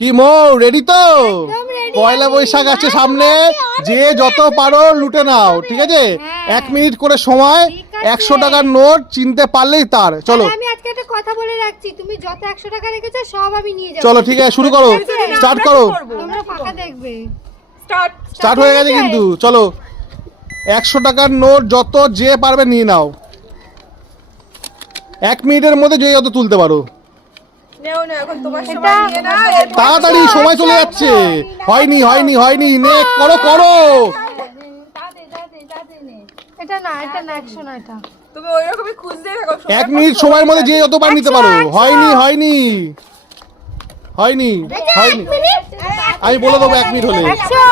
কি মো রেডি তো? পয়লা বৈশাখ আছে সামনে। যে যত পারো লুটে নাও ঠিক আছে? হ্যাঁ। এক মিনিট করে সময় একশো টাকার নোট চিনতে পারলেই তার। চলো। আমি আজকে একটা কথা বলে রাখছি তুমি যত একশো টাকা রেখেছো সব আমি নিয়ে যাব। চলো ঠিক আছে শুরু করো। স্টার্ট করো তোমরা ফাঁকা দেখবে। স্টার্ট স্টার্ট হয়ে গেছে? কিন্তু চলো। একশো টাকার নোট যত যে পারবে নিয়ে নাও। এক মিনিটের মধ্যে যে যত তুলতে পারো। তাড়াতাড়ি সময় চলে যাচ্ছে। হয়নি হয়নি হয়নি নে করো করো। এটা না এটা না একশো না এটা। তুমি ওই রকমই খুঁজতে থাকো এক মিনিট সময়ের মধ্যে যে যতবার নিতে পারো। হয়নি হয়নি। হয়নি হয়নি। আমি বলে দেবো এক মিনিট হলে। একশো।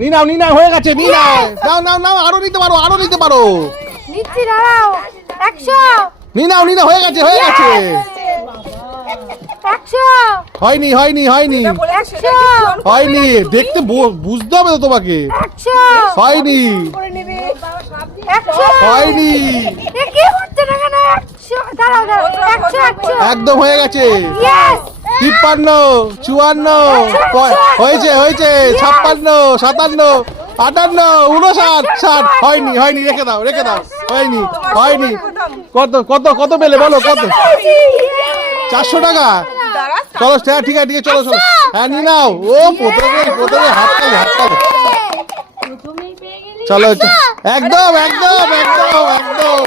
নি নাও নি নাও হয়ে গেছে নি নাও। নাও নাও নাও আরও নিতে পারো আরও নিতে পারো। নিচ্ছি দাঁড়াও। একশো। নি নাও নি নাও হয়ে গেছে হয়ে গেছে। হয়নি হয়নি হয়নি। হয়নি দেখতে বু- বুঝতে হবে তো তোমাকে। হয়নি। হয়নি। একদম হয়ে গেছে। তিপ্পান্ন চুয়ান্ন হয়েছে হয়েছে। ছাপ্পান্ন সাতান্ন আটান্ন উনষাট ষাট। হয়নি হয়নি রেখে দাও রেখে দাও। হয়নি হয়নি। কত কত কত পেলে বলো কত? চারশো টাকা। চলো হ্যাঁ ঠিক আছে ঠিক আছে চলো চলো। হ্যাঁ নি নাও। ও প্রথমে প্রথমে হাত তালে হাত তালে চলো একদম একদম একদম একদম।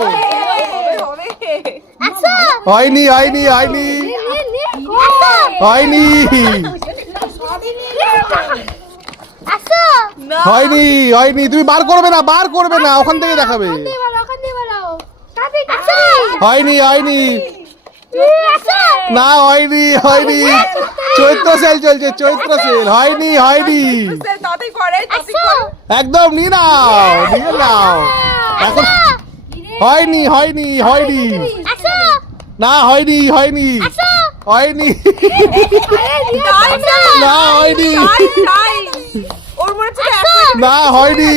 হয়নি হয়নি হয়নি। হয়নি। হয়নি হয়নি। তুমি বার করবে না বার করবে না ওখান থেকে দেখাবে। হয়নি হয়নি। না, হয়নি হয়নি। চৈত্র সেল চলছে চৈত্র সেল হয়নি হয়নি। একদম, নিয়ে নাও নিয়ে নাও। এখন হয়নি হয়নি হয়নি। না, হয়নি হয়নি। হয়নি। না হয়নি। না হয়নি।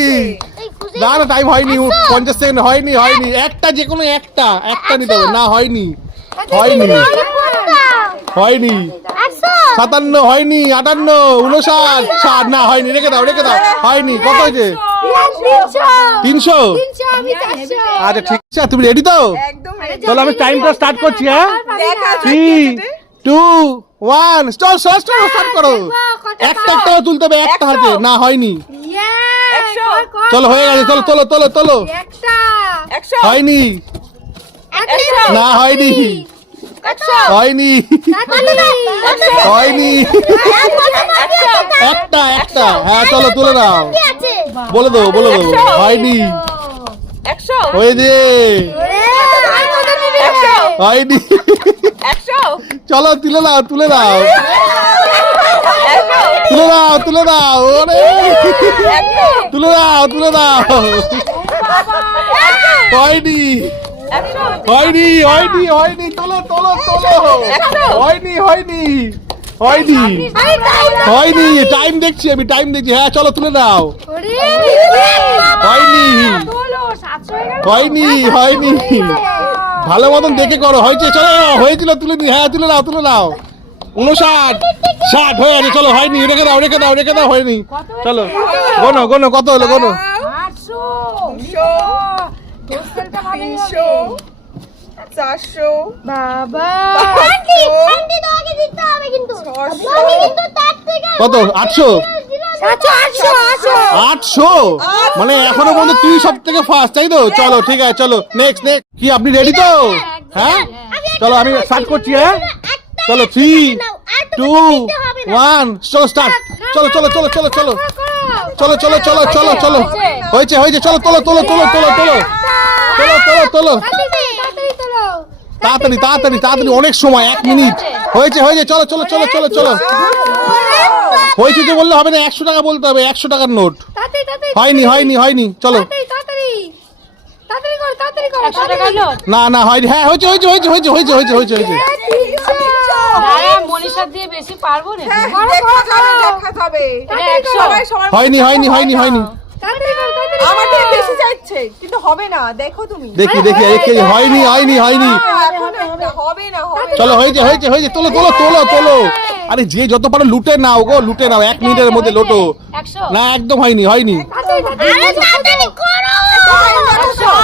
না না টাইম হয়নি পঞ্চাশ সেকেন্ড হয়নি হয়নি। একটা যে কোনো একটা একটা নিতে হবে। না, হয়নি। হয়নি। হয়নি। সাতান্ন হয়নি আটান্ন উনষাট ষাট না হয়নি রেখে দাও রেখে দাও। হয়নি কত হয়েছে? তিনশো। আচ্ছা ঠিক আছে তুমি রেডি তো? একদম চলো আমি টাইমটা স্টার্ট করছি হ্যাঁ? Three two one stop stop stop start করো। একটা একটা তুলতে হবে একটা হাতে না হয়নি। চলো হয়ে গেছে চলো চলো চলো চলো হয়নি। না হয়নি। হয়নি। হয়নি। একটা একটা। হ্যাঁ চলো তুলে দাও বলে দেবো বলে দেবো হয়নি। হয়েছে হয়নি। চলো তুলে দাও তুলে দাও তুলে দাও তুলে দাও ওরে। তুলে দাও তুলে নাও। হয়নি। হয়নি হয়নি হয়নি তোলো তোলো তোলো। হয়নি হয়নি হয়নি। হয়নি টাইম দেখছি আমি টাইম দেখছি। হ্যাঁ চলো তুলে নাও। হয়নি। হয়নি হয়নি। ভালো মতন দেখে করো হয়েছে চলো হয়েছিল তুলে নি হ্যাঁ তুলে নাও তুলে নাও। উনষাট ষাট হয়ে গেছে চলো হয়নি রেখে দাও রেখে দাও রেখে দাও হয়নি। চলো গোনো গোনো কত হলো গোনো? দুশো। তিনশো চারশো বাবা। কত? আটশো? আটশো মানে এখনও পর্যন্ত তুই সব থেকে ফার্স্ট তাই তো? চলো ঠিক আছে চলো নেক্সট নেক্সট কি আপনি রেডি তো? হ্যাঁ? চলো আমি স্টার্ট করছি হ্যাঁ? চলো থ্রি টু ওয়ান চলো স্টার্ট চলো চলো চলো চলো চলো। চলো চলো চলো চলো চলো হয়েছে। হয়েছে চলো তোলো তোলো তোলো তোলো। তোলো তোলো তোলো তোলো। তাড়াতাড়ি তাড়াতাড়ি তাড়াতাড়ি অনেক সময় এক মিনিট। হয়েছে হয়েছে চলো চলো চলো চলো চলো। হয়েছে তো বললে হবে না একশো টাকা বলতে হবে একশো টাকার নোট। হয়নি হয়নি হয়নি চলো। না না হয়নি হ্যাঁ হয়েছে হয়েছে হয়েছে হয়েছে হয়েছে হয়েছে হয়েছে হয়েছে। মনীষার দিয়ে বেশি পারব না হ্যাঁ, হয়নি হয়নি হয়নি হয়নি। আমার থেকে করো। বেশি চাইছে কিন্তু হবে না দেখো তুমি। দেখি দেখি দেখি হয়নি হয়নি হয়নি। হবে না। চলো হয়েছে হয়েছে হয়েছে তোলো তোলো তোলো তোলো। আরে যে যত পারো লুটে নাও গো লুটে নাও এক মিনিটের মধ্যে লোটো। না একদম হয়নি হয়নি।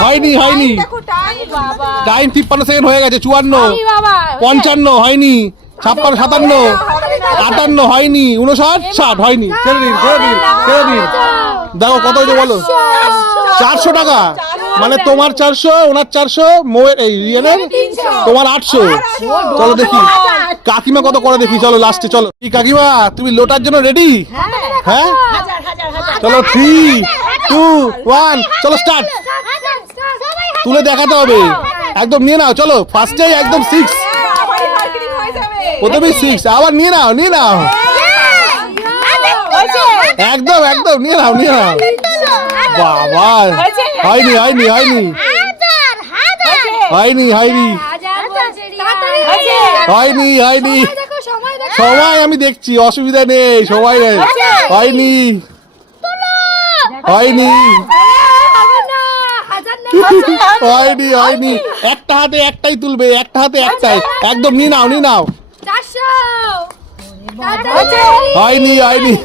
হয়নি হয়নি। টাইম তিপ্পান্ন সেকেন্ড হয়ে গেছে চুয়ান্ন। পঞ্চান্ন হয়নি। ছাপ্পান্ন সাতান্ন। আটান্ন হয়নি। উনষাট ষাট হয়নি। ছেড়ে দিন ছেড়ে দিন ছেড়ে দিন। দেখো কত হয়েছে বলো? চারশো। টাকা। মানে তোমার চারশো ওনার চারশো মোয়ের এই রিয়েনের তোমার আটশো। চলো দেখি। কাকিমা কত করে দেখি? চলো লাস্টে চলো। কি কাকিমা তুমি লোটার জন্য রেডি হ্যাঁ? চলো থ্রি টু ওয়ান চলো স্টার্ট তুলে দেখাতে হবে। একদম নিয়ে নাও চলো। ফার্স্টেই একদম সিক্স হয়ে প্রথমেই সিক্স আবার নিয়ে নাও নিয়ে নাও। একদম একদম, নিয়ে নাও নিয়ে নাও। বাবা, হয়নি হয়নি হয়নি। হয়নি হয়নি। হয়নি হয়নি। সময় আমি দেখছি, অসুবিধা নেই, সবাই হয়নি। হয়নি। না না হয়নি হয়নি। একটা হাতে একটাই তুলবে, একটা হাতে একটাই। একদম, নিয়ে নাও নিয়ে নাও। হয়নি হয়নি।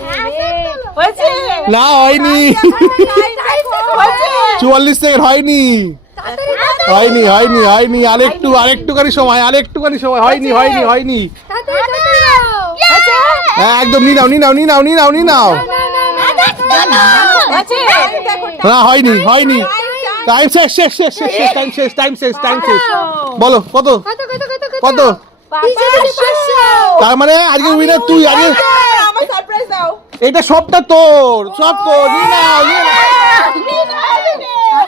না হয়নি চুয়াল্লিশ সেকেন্ড হয়নি হয়নি হয়নি হয়নি আরেকটু আরেকটুখানি সময় আরেকটুখানি সময় হয়নি হয়নি হয়নি হ্যাঁ একদম নিয়ে নাও নিয়ে নাও নিয়ে নাও নাও না হয়নি হয়নি টাইম শেষ শেষ শেষ শেষ শেষ টাইম শেষ টাইম শেষ টাইম শেষ বলো কত কত তার মানে আজকে উইনার তুই আজকে আমার সারপ্রাইজ দাও এটা সবটা তোর সব তোর নিয়ে নাও নিয়ে নাও।